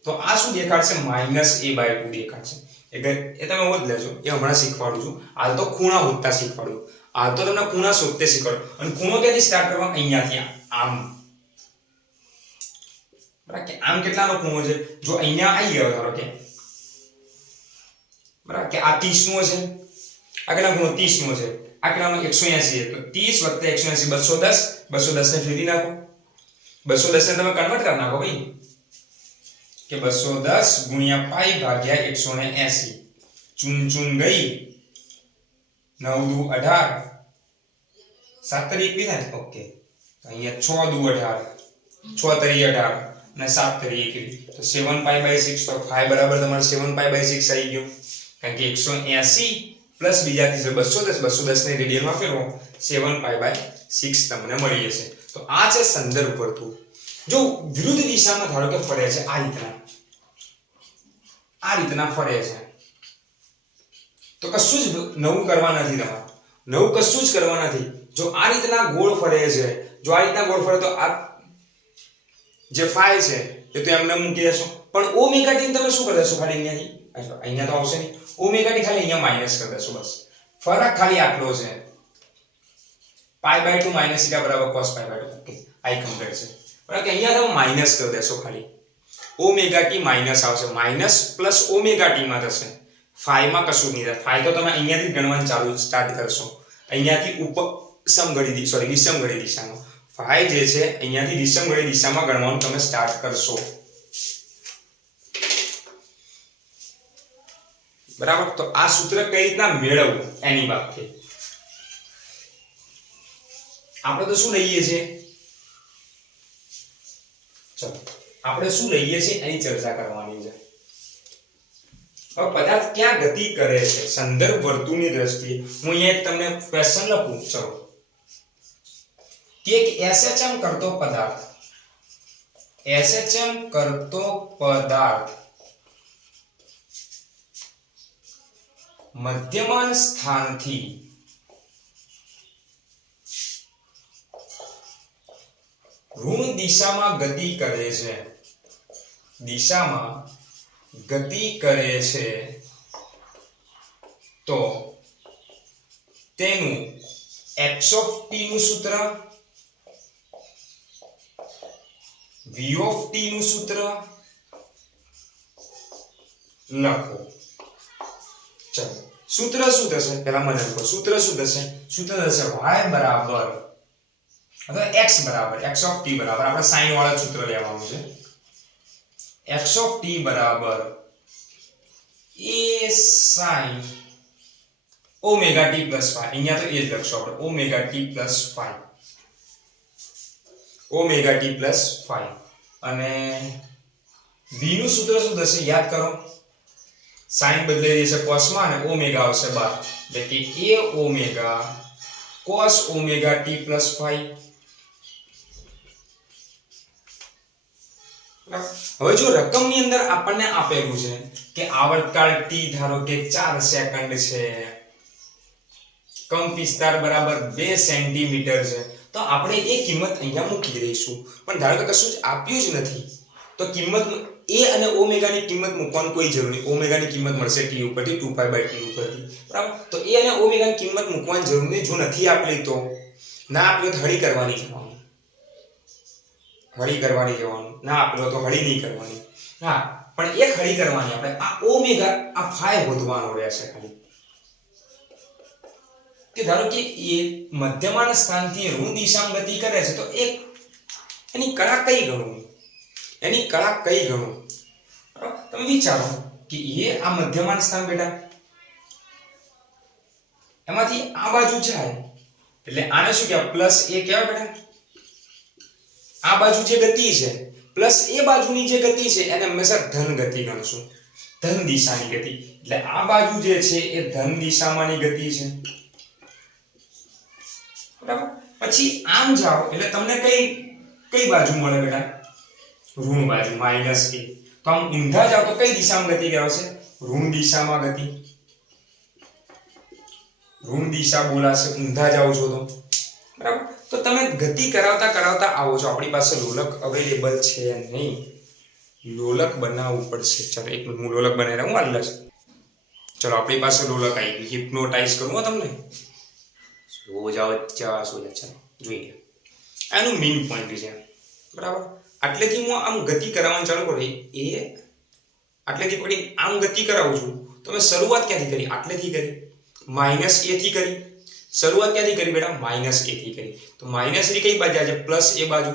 તો આ શું દેખાડશે -a/2 દેખાડશે એ તમે હોદ લેજો એ હમણાં શીખવાડું છું હાલ તો ખૂણા હોદતા શીખવાડું હાલ તો તમને ખૂણા શોધતે શીખવાડું અને ખૂણો ક્યાંથી સ્ટાર્ટ કરવાનો અહીંયાથી આમ બરાબર કે આમ કેટલાનો ખૂણો છે જો અહીંયા આવી ગયો ધારો કે બરાબર કે આ 30 નો છે આ કેટલા ખૂણો 30 નો છે આ કેટલાનો 180 છે તો 30 + 180 210 ને ફેરવી નાખો 210 ને તમે કન્વર્ટ કરી નાખો ભાઈ કે 210 ગુણ્યા પાઈ ભાગ્યા 180 ચૂન ગઈ 9 દુ 18 7 તરી 21 થાય ઓકે તો અહીંયા 6 દુ 18 6 તરી 18 અને 7 તરી 21 તો 7π/6 તો 5 બરાબર તમારે 7π/6 આવી ગયો કારણ કે 180 પ્લસ બીજા થી 210 ને રેડિયન માં ફેરવો 7π/6 તમને મળી જશે તો આ છે સંદર્ભ વર્તુળ જો વિરુદ્ધ દિશામાં ધારો કે ફરે છે આ રીતના ફરે છે તો કશું જ નવું કરવા નથી તમારે નવું કશું જ કરવા નથી જો આ રીતના ગોળ ફરે છે જો આ રીતના ગોળ ફરે તો આ જે ફાઈ છે એ તો એમને મૂકી દેશો પણ ઓમેગા ટી તમે શું કરી દેશો ખાલી અહીંયા તો આવશે નહીં ઓમેગા ટી ખાલી અહીંયા માઈનસ કરી દેશો બસ ફરક ખાલી આટલો છે π/2 - θ = cos π/2 ઓકે આઈ કમ્પેર છે બરાબર કે અહીંયા તમે માઈનસ કરી દેશો ખાલી ઓમેગા ટી માઈનસ આવશે માઈનસ પ્લસ ઓમેગા ટી માં થશે ફાઈ માં કશું નહીં થાય ફાઈ તો તમે અહીંયાથી ગણવાનું ચાલુ સ્ટાર્ટ કરશો અહીંયાથી ઉપર વિષમઘડી દિશામાં ફાઈ જે છે અહીંયાથી વિષમઘડી દિશામાં ગણવાનું તમે સ્ટાર્ટ કરશો બરાબર તો આ સૂત્ર કઈ રીતના મેળવવું એની વાત છે આપણે તો શું લઈએ છીએ ચલો આપણે શું લઈએ છીએ એની ચર્ચા કરવાની છે હવે પદાર્થ ક્યાં ગતિ કરે છે સંદર્ભ વર્તુળની દ્રષ્ટિએ હું અહીંયા એક તમને ક્વેશ્ચન લખું ચલો કે એક SHM કરતો પદાર્થ મધ્યમાન સ્થાનથી ઋણ દિશામાં ગતિ કરે છે તો તેનું x નું સૂત્ર v નું સૂત્ર લખો ચલો સૂત્ર શું થશે પહેલા મને લખો સૂત્ર શું થશે y બરાબર અથવા x બરાબર આપણે સાઈન વાળા સૂત્ર લેવાનું છે x બરાબર a sin ઓમેગા t + 5 અહીંયા તો એ જ લખશો આપણે ઓમેગા t + 5 અને v નું સૂત્ર શું થશે યાદ કરો sin બદલાઈ જશે cos માં અને ઓમેગા આવશે બહાર એટલે કે a omega cos omega t + 5 હવે જો રકમની અંદર આપણને આપેલું છે કે આવર્તકાળ t ધારો કે 4 સેકન્ડ છે કંપ વિસ્તાર બરાબર 2 સેન્ટીમીટર છે તો આપણે એ કિંમત અહીંયા મૂકી દઈશું પણ ધારો કે કશું જ આપ્યું જ નથી તો કિંમત a અને ઓમેગા ની કિંમત મૂકવાની કોઈ જરૂર નહીં ઓમેગા ની કિંમત મળશે t ઉપરથી 2π/t ઉપરથી બરાબર તો a અને ઓમેગા ની કિંમત મૂકવાની જરૂર નહીં જો નથી આપેલી તો ના આપેલું તો હળી કરવાની જવાનું ના આપેલો તો હળી નહીં કરવાની હા પણ એક હળી કરવાની આપણે આ ઓમેગા આ ફાઈ શોધવાનો રહેશે ખાલી કે ધારો કે એ મધ્યમાન સ્થાનથી ઋણ દિશામાં ગતિ કરે છે તો એક એની કળા કઈ ગણવું બરાબર તમે વિચારો કે એ આ મધ્યમાન સ્થાન બેટા એમાંથી આ બાજુ જાય એટલે આને શું કહેવાય પ્લસ a કહેવાય બેટા આ બાજુ જે ગતિ છે પ્લસ એ બાજુની જે ગતિ છે એને હંમેશા ધન ગતિ ગણશું ધન દિશાની ગતિ એટલે આ બાજુ જે છે એ ધન દિશામાંની ગતિ છે બરાબર. પછી આમ જાઓ એટલે તમને કઈ બાજુ મળે બેટા? ઋણ બાજુ -a. તો આમ ઊંધા જાઓ તો કઈ દિશામાં ગતિ કરાવશે? ઋણ દિશામાં ગતિ. ઋણ દિશા બોલાશે ઊંધા જાઓ છો તો, બરાબર. તો તમે ગતિ કરાવતા કરાવતા આવો છો. આપણી પાસે લોલક અવેલેબલ છે નહીં, લોલક બનાવવું પડશે. ચાલો એક મિનિટ હું લોલક બનાવી રહું આટલા છે. ચલો આપણી પાસે લોલક આવી ગયું. હિપ્નોટાઇઝ કરું તમને. સો જાઓ ચાલો જોઈ લે. આનું મેઇન પોઈન્ટ છે, બરાબર. આટલેથી હું આમ ગતિ કરાવવાનું ચાલુ કરું, એ આટલેથી પડી આમ ગતિ કરાવું છું. તો મેં શરૂઆત ક્યાંથી કરી? આટલેથી કરી, -a થી કરી. શરૂઆત ક્યાંથી કરી બેટા? -a થી કરી. તો માઇનસ ની કઈ બાજુ છે? +a બાજુ.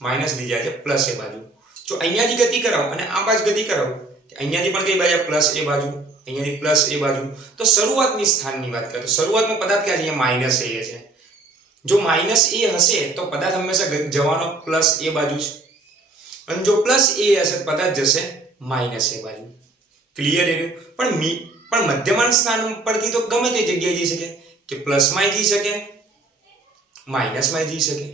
માઇનસ ની જાય છે +a બાજુ. જો અહીંયાથી ગતિ કરાવો અને આ બાજુ ગતિ કરાવો, અહીંયાથી પણ કઈ બાજુ? +a બાજુ. અહીંયાથી +a બાજુ. તો શરૂઆતની સ્થાનની વાત કરીએ તો શરૂઆતમાં પદાર્થ ક્યાં છે? -a છે. જો -a હશે તો પદાર્થ હંમેશા જવાનો +a બાજુ છે, અને જો +a હશે તો પદાર્થ જશે -a બાજુ. ક્લિયર એ રહ્યું? પણ મધ્યમાન સ્થાન પરથી તો ગમે તે જગ્યાએ જઈ શકે, કે પ્લસમાં જઈ શકે, માઇનસમાં જઈ શકે,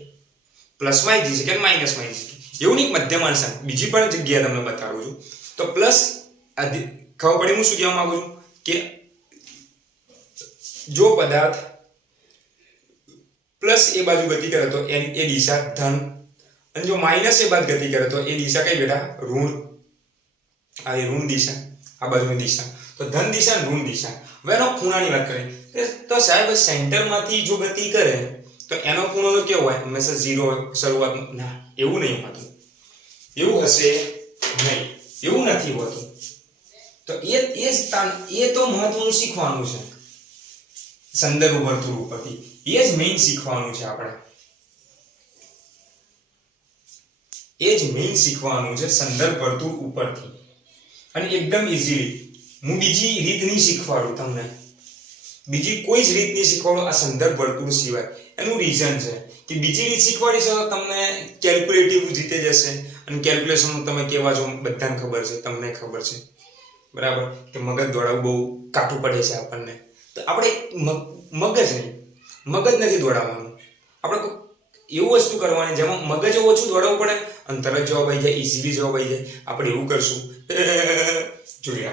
પ્લસમાં જઈ શકે, માઇનસમાં જઈ શકે. એવું નહીં મધ્યમાન સ્થાન, બીજી પણ જગ્યા તમને બતાવું છું. તો પ્લસ ખબર પડી હું શું કહેવા માંગુ છું? કે જો પદાર્થ +a બાજુ ગતિ કરે તો એ દિશા ધન, અને જો -a બાજુ ગતિ કરે તો એ દિશા કઈ બેટા? ઋણ. આ એ ઋણ દિશા, આ બાજુની દિશા. તો ધન દિશા, ઋણ દિશા. હવે એનો ખૂણાની વાત કરીએ તો સાહેબ સેન્ટરમાંથી જો ગતિ કરે તો એનો ખૂણો તો કેવો હોય? હંમેશા 0 હોય શરૂઆતમાં. ના, એવું નહીં હોતું. એવું હશે નહીં, એવું નથી હોતું. તો એ સ્થાન, એ તો મહત્વનું શીખવાનું છે સંદર્ભ વર્તુળ ઉપરથી. એ જ મેઇન શીખવાનું છે આપણે. એ જ મેઇન શીખવાનું છે સંદર્ભ વર્તુળ ઉપરથી. અને એકદમ ઈઝીલી. હું બીજી રીત નહીં શીખવાડું તમને, બીજી કોઈ જ રીત નહીં શીખવાડું આ સંદર્ભ વર્તુળ સિવાય. એનું રીઝન છે કે બીજી રીત શીખવાડીશ તો તમને કેલ્ક્યુલેટિવ રીતે જશે, અને કેલ્ક્યુલેશન તમે કેવા છો બધાને ખબર છે, તમને ખબર છે, બરાબર. કે મગજ દોડાવવું બહુ કાઠું પડે છે આપણને. તો આપણે મગજ નથી દોડાવવાનું. આપણે એવું વસ્તુ કરવાની જેમાં મગજ ઓછું દોડાવવું પડે અને તરત જવાબ આવી જાય, ઇઝીલી જવાબ આવી જાય. આપણે એવું કરશું. જોઈએ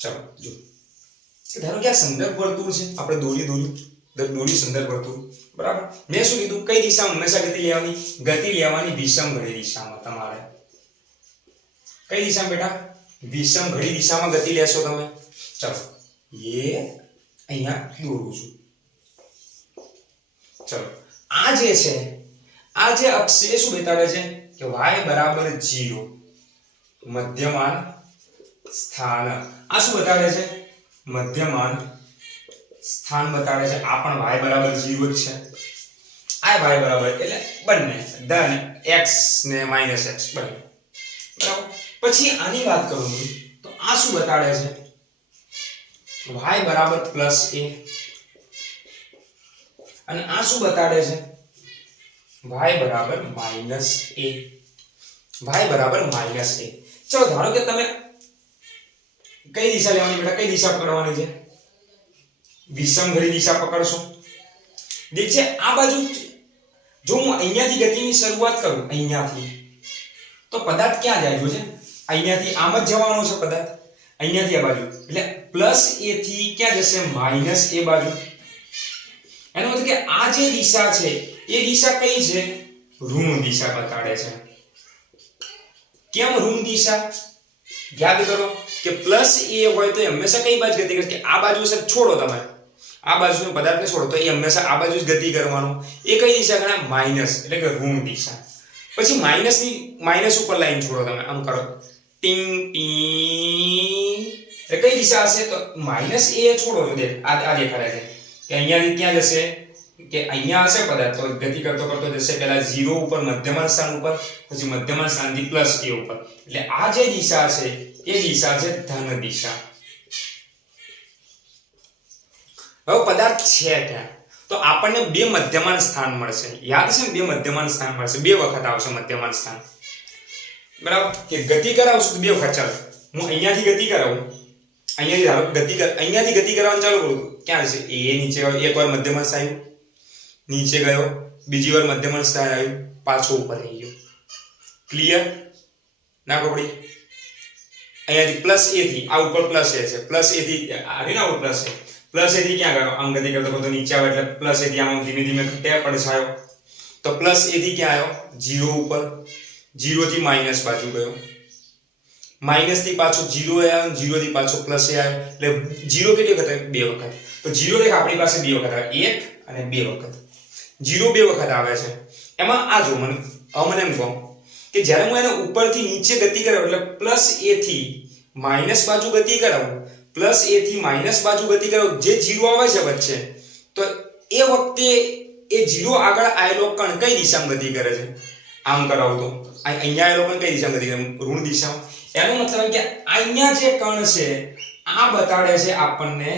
ચાલો જો, ધારો કે આ સંદર્ભ વર્તુળ છે, આપણે દોરી સંદર્ભ વર્તુળ, બરાબર. મેં શું કીધું? કઈ દિશામાં હંમેશા ગતિ લેવાની? ગતિ લેવાની વિષમ ઘડી દિશામાં. તમારે કઈ દિશામાં બેટા? વિષમ ઘડી દિશામાં ગતિ લેશો તમે. ચાલો એ અહીંયા દોરું છું. ચલો આ જે છે, આ જે અક્ષ એ શું બતાવે છે? કે y = 0 મધ્યમાન સ્થાન. આ શું બતાવે છે? મધ્યમાન સ્થાન બતાવે છે. આ પણ y = 0 જ છે. આ y બરાબર એટલે બંને ધન x ને -x બંને, બરાબર. પછી આની વાત કરું તો આ શું બતાવે છે? y = +a. અને આ શું બતાડે છે? y = -a. y = -a. ચલો ધારો કે તમે કઈ દિશા લેવાની બેટા? કઈ દિશા પકડવાની છે? વિષમ ઘડી દિશા પકડશો. દેખજે આ બાજુ જો હું અહીંયાથી ગતિની શરૂઆત કરું, અહીંયાથી, તો પદાર્થ ક્યાં જાય? જોજે અહીંયાથી આમ જ જવાનો છે પદાર્થ, અહીંયાથી આ બાજુ. એટલે +a થી ક્યાં જશે? -a બાજુ. એનો મતલબ કે આ જે દિશા છે એ દિશા કઈ છે? ઋણ દિશા બતાડે છે. કેમ ઋણ દિશા? યાદ કરો કે +a હોય તો હંમેશા કઈ બાજુ ગતિ કરશે? આ બાજુ છે છોડો તમે, આ બાજુનો પદાર્થને છોડો તો એ હંમેશા આ બાજુ જ ગતિ કરવાનો. એ કઈ દિશા ગણાય? માઈનસ, એટલે કે ઋણ દિશા. પછી માઈનસ ઉપર લાઈન છોડો તમે, આમ કરો ટીંગ ટી. એ કઈ દિશા હશે? તો -a છોડો છો. દેખ આ દેખાડે છે કે અહીંયાથી ક્યાં જશે? કે અહીંયા હશે પદાર્થ, તો ગતિ કરતો કરતો જશે પહેલા 0 ઉપર મધ્યમાન સ્થાન ઉપર, પછી મધ્યમાન સ્થાનથી +a ઉપર. એટલે આ જે દિશા છે એ દિશા છે ધન દિશા. હવે પદાર્થ છે ક્યાં? તો આપણને બે મધ્યમાન સ્થાન મળશે. યાદ છે ને? બે મધ્યમાન સ્થાન મળશે. બે વખત આવશે મધ્યમાન સ્થાન, બરાબર. કે ગતિ કરાવશું તો બે વખત. ચાલો હું અહીંયાથી ગતિ કરાવું, અહીંયાથી ગતિ કરવાનું ચાલુ કરું, ક્યાં છે? એ નીચે એકવાર મધ્યમાન સ્થાન, નીચે ગયો, બીજી વાર મધ્યમન સ્થાન આવ્યું, પાછો ઉપર આવી ગયો. ક્લિયર? ના કપડી? અહીંયાથી પ્લસ a થી આ ઉપર પ્લસ a છે, પ્લસ a થી આવી ના ઉપર પ્લસ a, પ્લસ a થી ક્યાં ગયો? આમ ગતિ કરતો કરતો નીચે આવે એટલે પ્લસ a થી આમ ધીમે ધીમે ઘટ્યા પડછાયો. તો પ્લસ a થી ક્યાં આવ્યો? 0 ઉપર. 0 થી માઈનસ બાજુ ગયો, માઈનસ થી પાછો 0 આવ્યો, 0 થી પાછો પ્લસ a આવ્યો, એટલે 0 કેટલી વખત? 2 વખત. તો 0 દેખ આપણી પાસે 2 વખત આવે, 1 અને 2 વખત. 0 2 વખત આવે છે. એમાં આ જો મને એમ કહો કે જ્યારે હું એને ઉપરથી નીચે ગતિ કરાવું એટલે પ્લસ a થી માઈનસ બાજુ ગતિ કરાવું, પ્લસ a થી માઈનસ બાજુ ગતિ કરાવું, જે 0 આવે છે વચ્ચે, તો એ વખતે એ 0 આગળ આવેલો કણ કઈ દિશામાં ગતિ કરે છે? આમ કરાવું તો અહીંયા આવેલો કણ કઈ દિશામાં ગતિ કરે? ઋણ દિશામાં. એનો મતલબ કે અહીંયા જે કણ છે આ બતાડે છે આપણને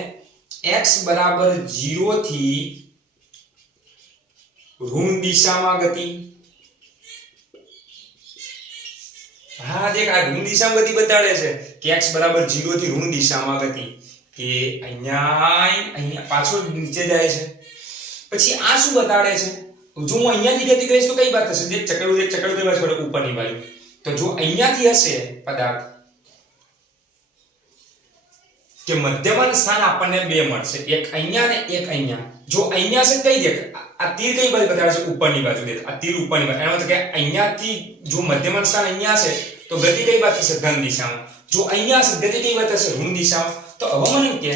x બરાબર 0 થી ઋણ દિશામાં ગતિ. હા દેખ આ ઋણ દિશામાં ગતિ બતાડે છે કે x બરાબર 0 થી ઋણ દિશામાં ગતિ, કે અહીંયા પાછો નીચે જાય છે. પછી આ શું બતાડે છે? જો હું અહીંયાથી ગતિ કરીશ તો કઈ બાજુ થશે? દેખ ચકડું કઈ બાજુ પડે? ઉપરની બાજુ. તો જો અહીંયાથી હશે પદાર્થ કે મધ્યમન સ્થાન આપણને બે મળશે, એક અહીંયા ને એક અહીંયા. જો અહીંયા છે કઈ દેખ આ તીર કઈ બાજુ બતાવે છે? ઉપરની બાજુ. દેખ આ તીર ઉપરની બાજુ, એનો મતલબ કે અહીંયાથી જો મધ્યમન સ્થાન અહીંયા છે તો ગતિ કઈ બાજુ થશે? ધન દિશામાં. જો અહીંયા છે ગતિ કઈ બાજુ થશે? ઋણ દિશામાં. તો હવે મને કે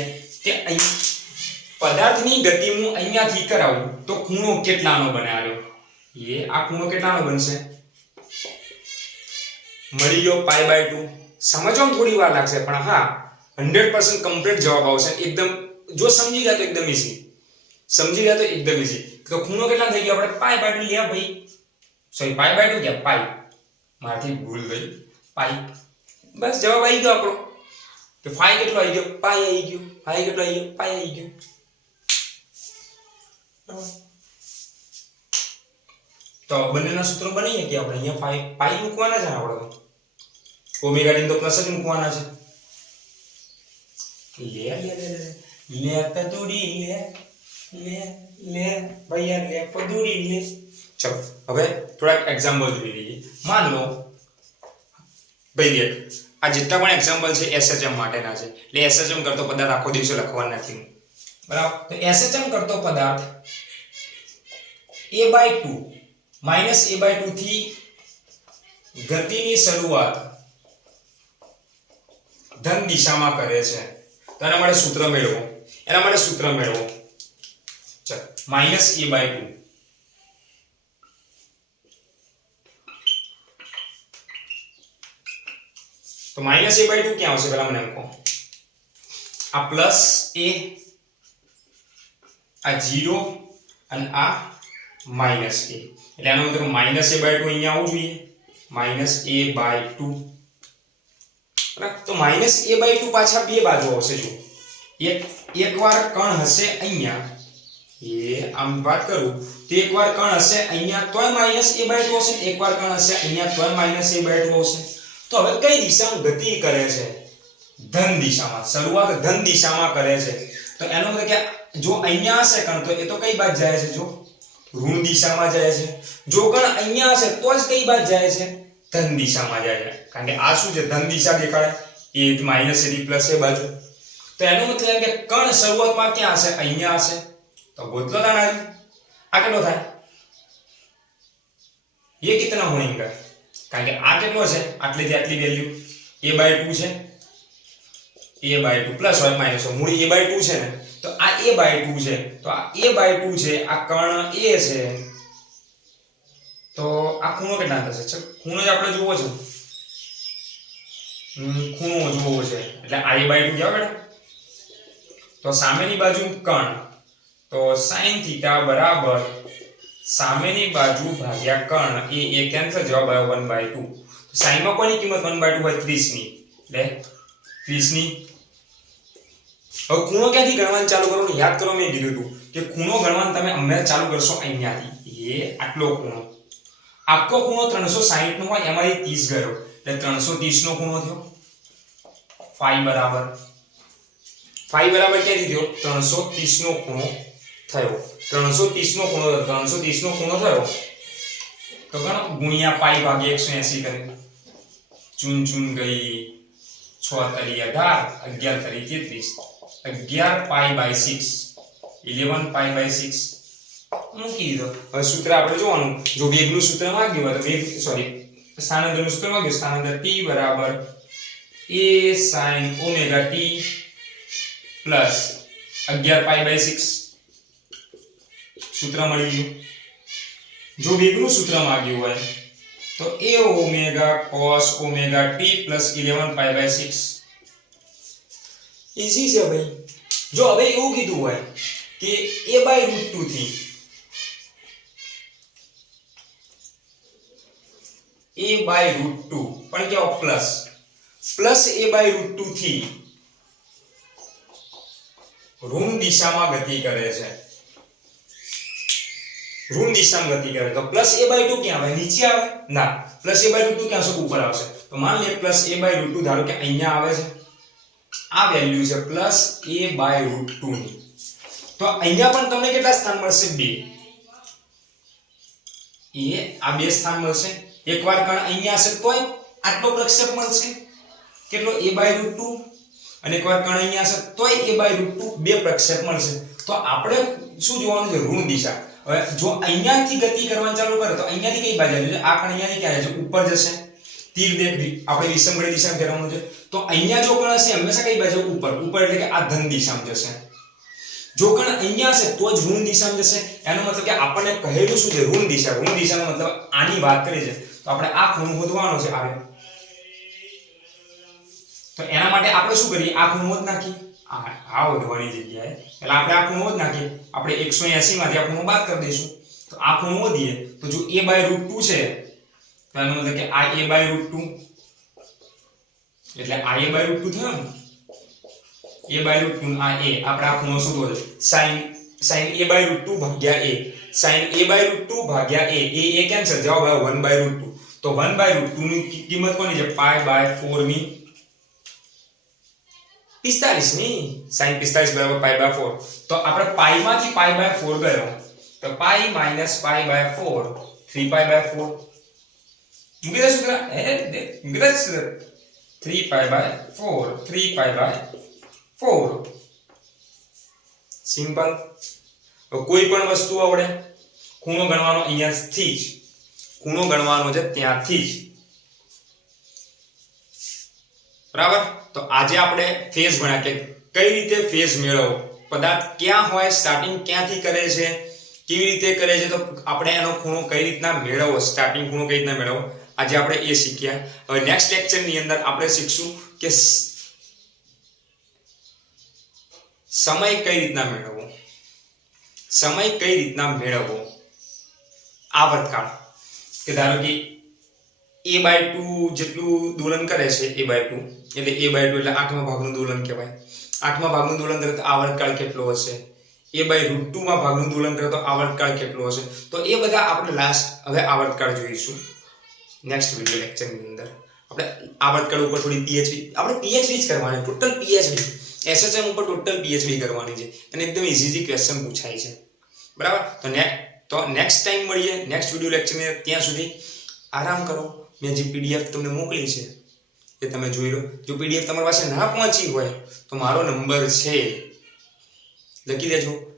પદાર્થની ગતિ હું અહીંયાથી કરાવું તો ખૂણો કેટલાનો બને? આવ્યો એ આ ખૂણો કેટલાનો બનશે? મળી ગયો π/2. સમજવામાં થોડી વાર લાગશે પણ હા 100% કમ્પ્લીટ જવાબ આવશે એકદમ. જો સમજી ગયા તો એકદમ ઈઝી, સમજી ગયા તો એકદમ ઈઝી. તો ખૂણો કેટલા થઈ ગયો? આપણે π/2 લ્યા ભાઈ, સોરી π/2 ક્યાં પાઈ, મારથી ભૂલ ગઈ, પાઈ. બસ જવાબ આવી ગયો આપણો. તો ફાઈ કેટલો આવી ગયો? પાઈ આવી ગયો. ફાઈ કેટલો આવી ગયો? પાઈ આવી ગયો. તો બંનેના સૂત્રો બની ગયા આપણે. અહીંયા પાઈ મૂકવાના છે આપણે તો, ઓમેગા ટી તો પ્લસ જ મૂકવાના છે. લે લે લે લે પદુડી લે લે લે ભૈયા લે પદુડી લે. ચલો હવે થોડા એક્ઝામ્પલ જોઈ લઈએ. માન લો ભાઈ દેખ આ જેટલા પણ એક્ઝામ્પલ છે એસએચએમ માટેના છે, એટલે એસએચએમ કરતો પદાર્થ આખો દિવસે લખવાનો નથી, બરાબર? તો એસએચએમ કરતો પદાર્થ a/2 -a/2 થી ગતિની શરૂઆત ધન દિશામાં કરે છે. તો એના માટે સૂત્ર મેળવો. ચલ -a/2 તો -a/2 ક્યાં આવશે પેલા મને એમ કહો? આ પ્લસ a, આ 0 અને આ માઈનસ a, એટલે આનો મતલબ -a/2 અહીંયા આવવું જોઈએ, -a/2. બરાબર? તો -a/2 પાછા બે બાજુ આવશે. જો એકવાર કણ હશે અહીંયા, એ આમ વાત કરું તો એકવાર કણ હશે અહીંયા તોય -a/2 હશે, એકવાર કણ હશે અહીંયા તોય -a/2 આવશે. તો હવે કઈ દિશામાં ગતિ કરે છે? ધન દિશામાં. શરૂઆત ધન દિશામાં કરે છે. તો એનો મતલબ કે જો અહીંયા હશે કણ તો એ તો કઈ બાજુ જાય છે? જો ઋણ દિશામાં જાય છે. જો કણ અહીંયા હશે તો જ કઈ બાજુ જાય છે? ધન દિશામાં જાય છે. કારણ કે આ શું છે? ધન દિશા દેખાડે, એ માઈનસ થી પ્લસ એ બાજુ. તો એનો મતલબ કે કણ શરૂઆતમાં ક્યાં હશે? અહીંયા હશે. તો ગોતલો તાણા આ કેટલો થાય? ये कितना होएगा? કારણ કે આ કેટલો છે? આટલીથી આટલી વેલ્યુ a/2 છે. a/2 પ્લસ હોય માઈનસ હોય, મૂળ a/2 છે ને, તો આ a/2 છે. તો આ a/2 છે, આ કર્ણ a છે. તો આ ખૂણો કેટલા થશે? ચલ ખૂણો જ આપણે જોવો છે. ખૂણો જોવો છે એટલે આ a/2 જાવ બેટા. તો સામેની બાજુ કર્ણ, તો sin θ બરાબર સામેની બાજુ ભાગ્યા કર્ણ, એ કેન્સલ, જવાબ આવ્યો 1/2. તો sin માં કોની કિંમત 1/2 હોય? 30 ની. એટલે 30 ની. હવે ખૂણો ક્યાંથી ગણવાનું ચાલુ કરવાનું? યાદ કરો, મેં કીધું હતું કે ખૂણો ગણવાનું તમે હમણાં ચાલુ કરશો અહીંયાથી. એ આટલો ખૂણો, આખો ખૂણો 360 નો હોય, એમાંથી 30 ગયો એટલે 330 નો ખૂણો થયો. phi બરાબર ક્યાંથી થયો? 330 નો ખૂણો થયો. 330 નો ખૂણો 330 નો ખૂણો થયો તો ગણો ગુણ્યા પાઈ ભાગ્યા 180 કરે ચૂન ચૂન ગઈ 6 તરી 18 11 તરી 33 11 પાઈ બાય 6 11 પાઈ બાય 6 મૂકી દીધો હવે સૂત્ર આપણે જોવાનું જો વેગનું સૂત્ર માંગ્યું હોય તો વેગ સોરી સ્થાનાંતરનું સૂત્ર માંગ્યું સ્થાનાંતર t બરાબર a sin omega t plus 11 pi by 6 સૂત્ર મળી ગયું જો વેગનું સૂત્ર માંગ્યું હોય તો a omega cos omega t plus 11 pi by 6 easy છે ભાઈ જો હવે એવું કીધું હોય કે a બાય √2 થી a બાય √2 પણ કેવો પ્લસ a બાય √2 થી ઋણ દિશામાં ગતિ કરે છે ઋણ દિશામાં ગતિ કરે તો પ્લસ a બાય 2 ક્યાં આવે નીચે આવે ના પ્લસ a બાય √2 ક્યાં ઉપર આવશે તો માન લે પ્લસ a બાય √2 ધારો કે અહીંયા આવે છે આ વેલ્યુ છે પ્લસ a બાય √2 ની તો અહીંયા પણ તમને કેટલા સ્થાન મળશે 2 એ આ બે સ્થાન મળશે એકવાર કણ અહીંયા હશે તોય આટલો પ્રક્ષેપ મળશે કેટલો a બાય √2 અને એકવાર કણ અહીંયા હશે તોય a બાય √2 બે પ્રક્ષેપ મળશે તો આપણે શું જોવાનું છે ઋણ દિશા હવે જો અહીંયાથી ગતિ કરવાનું ચાલુ કરે તો અહીંયાથી કઈ બાજુ જશે આ કણ અહીંયાથી ક્યાં જશે ઉપર જશે તીર દેખ આપણે વિષમગણી દિશામાં ફેરવવાનું છે તો અહીંયા જો કણ હશે હંમેશા કઈ બાજુ ઉપર એટલે કે આ ધન દિશામાં જશે જો કણ અહીંયા હશે તો જ ઋણ દિશામાં જશે એનો મતલબ કે આપણને કહેલું શું છે ઋણ દિશાનો મતલબ આની વાત કરી છે તો આપણે આ ખૂણો શોધવાનો છે આવે તો એના માટે આપણે શું કરીએ આ ખૂણો જ નાખીએ આ વધવાની જગ્યાએ એટલે આપણે આ ખૂણો જ નાખીએ આપણે 180 માંથી આ ખૂણો બાદ કરી દઈશું તો આ ખૂણો વધીએ તો જો a બાય √2 છે તો એનો મતલબ કે આ a બાય √2 એટલે આ a બાય √2 થયો ને a બાય √2 આ a આપણે આ ખૂણો શોધવો છે sin a બાય √2 ભાગ્યા a sin a બાય √2 ભાગ્યા a કેન્સલ જવાબ આવ્યો 1 બાય √2 તો 1 બાય √2 ની કિંમત કોની છે પાઈ બાય 4 ની 45 ની sin 45 બરાબર પાઈ બાય 4 તો આપણે પાઈ માંથી પાઈ બાય 4 ગયો તો pi minus pi by 4 3 pi by 4 મૂકી દે સૂત્ર મૂકી દે 3 pi by 4 3 pi by 4 simple કોઈ પણ વસ્તુ આવડે ખૂણો ગણવાનો અહીંયાથી જ ખૂણો ગણવાનો છે ત્યાંથી જ બરાબર તો આજે આપણે ફેઝ ભણ્યા કે કઈ રીતે ફેઝ મેળવવો પદાર્થ ક્યાં હોય સ્ટાર્ટિંગ ક્યાંથી કરે છે કેવી રીતે કરે છે તો આપણે એનો ખૂણો કઈ રીતના મેળવવો સ્ટાર્ટિંગ ખૂણો કઈ રીતના મેળવવો આજે આપણે એ શીખ્યા હવે નેક્સ્ટ લેક્ચર ની અંદર આપણે શીખશું કે સમય કઈ રીતના મેળવવો આવર્તકાળ કે ધારો કે a બાય 2 જેટલું દોલન કરે છે a બાય 2 એટલે a બાય 2 એટલે 8મા ભાગનું દોલન કહેવાય 8મા ભાગનું દોલન કરે તો આવર્તકાળ કેટલો હશે a બાય √2 માં ભાગનું દોલન કરે તો આવર્તકાળ કેટલો હશે તો એ બધા આપણે લાસ્ટ હવે આવર્તકાળ જોઈશું નેક્સ્ટ વિડિયો લેક્ચર ની અંદર આપણે આવર્તકાળ ઉપર થોડી PhD આપણે PhD જ કરવાની ટોટલ PhD SHM ઉપર ટોટલ PhD કરવાની છે અને એકદમ ઈઝી ક્વેશ્ચન પૂછાય છે બરાબર તો નેક્સ્ટ ટાઈમ મળીએ નેક્સ્ટ વિડિયો લેક્ચર ને ત્યાં સુધી આરામ કરો મેં જે PDF તમને મોકલી છે એ તમે જોઈ લો જો PDF તમારી પાસે ના પહોંચી હોય તો મારો નંબર છે લખી દેજો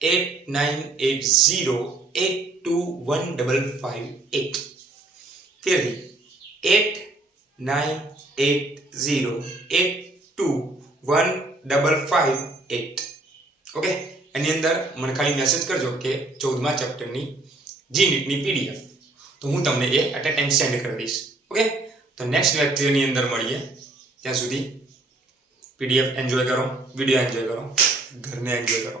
8980821558 ફરીથી 8980821558 ઓકે એની અંદર મને ખાલી મેસેજ કરજો કે 14મા ચેપ્ટરની જીનીટની PDF તો હું તમને A at a time send કરી દઈશ ઓકે તો નેક્સ્ટ લેક્ચરની અંદર મળીએ ત્યાં સુધી PDF એન્જોય કરો વિડિયો એન્જોય કરો ઘરને એન્જોય કરો